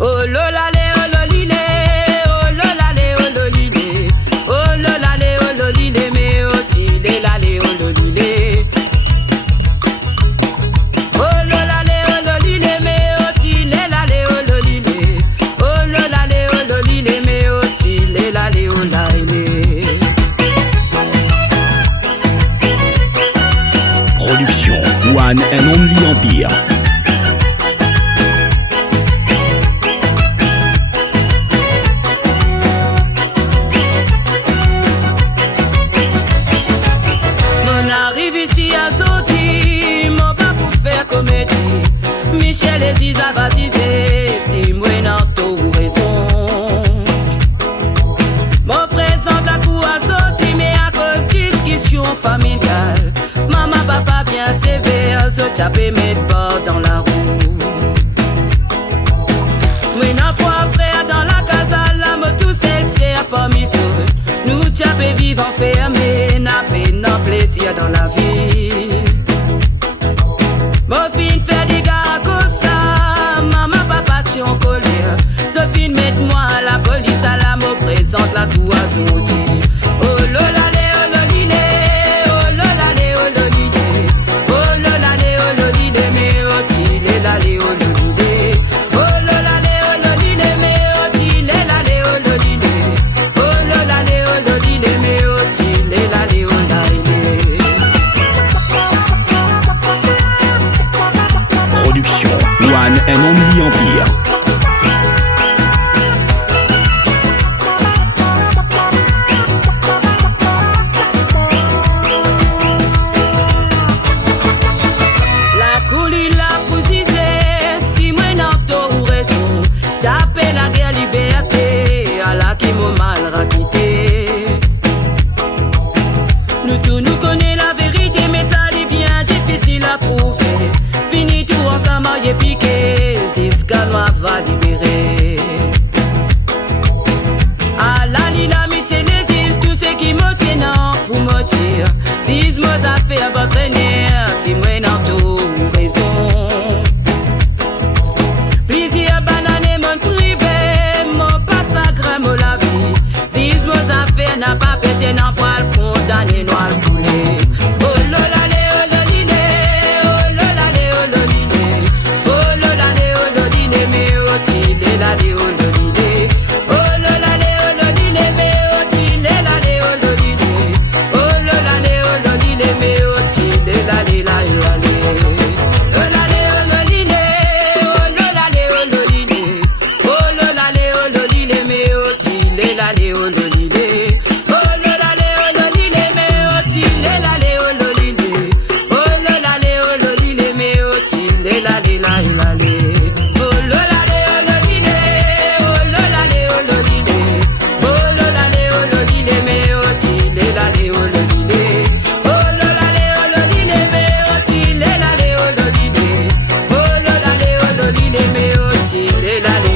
Oh lola le oh lolile, oh lola le oh lolile, oh lola le oh lolile, me oh tile la le oh lolile. Oh lola le oh lolile, me oh tile la le oh lolile, oh lola le oh lolile, me oh tile la le oh lolile. Production One and Only Empire. Michel et Ziza baptisé, si moi n'en tout raison. Mon présente la cour à sortir, mais à cause discussion familiale. Maman, papa bien sévère, se taper mes pas dans la roue. Moi n'en trois frères dans la casa, l'âme tout seul, c'est pas mis nous taper vivant fermé, n'a pas plaisir dans la vie. Mon fille fait des gars comme ça, maman, papa, tu en colère. Sophie, mette-moi à la police, à la me présente la cour à Zodi. Oh lola le, oh lolile, oh lola le, oh lolile, oh lola le, oh lolile, mais oh tile la le, oh lolile, oh lola le, oh lolile, mais oh tile la le, oh lolile, oh lola le, oh lolile, mais oh tile la le, oh lolile. Production One and Only Empire. La couli la pousise, si moi n'en tout raison, j'appelle la guerre liberté, à la qui m'a mal raquité. Nous tous nous connaissons la vérité, mais ça est bien difficile à prouver. Fini tout ensemble, et piqué, jusqu'à nous va libérer. À la lila, Michel existe, tout ce qui me tient pour me dire. Si moi ça fait votre nerf, si moi n'en tout raison. Plaisir banane, mon privé, mon passagre, mon la vie. Si moi ça fait n'a pas pété, n'a pas le condamné, noir poulet. Oh lola le, oh lolile, oh lola le, oh lolile, oh lola le, oh lolile, mais oh tile la le, oh lolile, oh lola le, oh lolile, mais oh tile la le, oh lolile, oh lola le, oh lolile, mais oh tile la le, la le. Lola le, oh lolile, oh lola le, oh lolile, oh lola le, oh lolile, mais oh tile la le, oh lolile, oh lola le, oh lolile, mais oh tile la le, oh lolile, oh lola le, oh lolile, mais oh tile la le, la le. Oh lola le, oh lolile, oh lola le, oh lolile, oh lola le, oh lolile, mais oh tile la le, oh lolile, oh lola le, oh lolile, mais oh tile la le, oh lolile, oh lola le, oh lolile, mais oh tile la le.